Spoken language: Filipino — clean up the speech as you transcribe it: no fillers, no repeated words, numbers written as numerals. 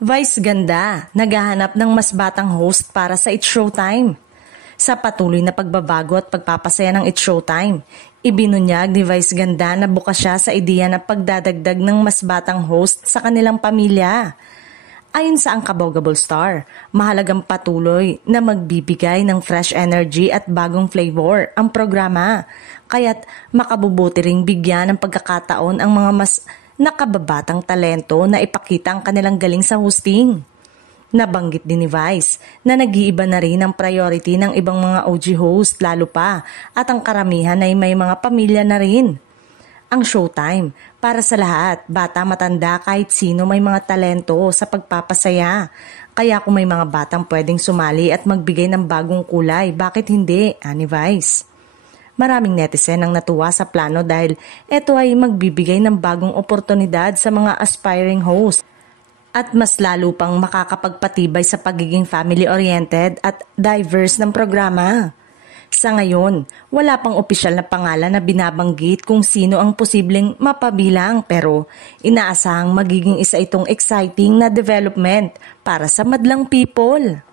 Vice ganda, naghahanap ng mas batang host para sa It's Showtime. Sa patuloy na pagbabago at pagpapasaya ng It's Showtime, ibinunyag ni Vice ganda na bukas siya sa ideya na pagdadagdag ng mas batang host sa kanilang pamilya. Ayon sa Unkabogable Star, mahalagang patuloy na magbibigay ng fresh energy at bagong flavor ang programa, kaya't makabubuti ring bigyan ng pagkakataon ang mga mas nakababatang talento na ipakita ang kanilang galing sa hosting. Nabanggit din ni Vice na nag-iiba na rin ang priority ng ibang mga OG host lalo pa at ang karamihan ay may mga pamilya na rin. Ang Showtime, para sa lahat, bata matanda kahit sino may mga talento sa pagpapasaya. Kaya kung may mga batang pwedeng sumali at magbigay ng bagong kulay, bakit hindi, ani Vice? Maraming netizen ang natuwa sa plano dahil ito ay magbibigay ng bagong oportunidad sa mga aspiring host at mas lalo pang makakapagpatibay sa pagiging family-oriented at diverse ng programa. Sa ngayon, wala pang opisyal na pangalan na binabanggit kung sino ang posibleng mapabilang pero inaasahang magiging isa itong exciting na development para sa madlang people.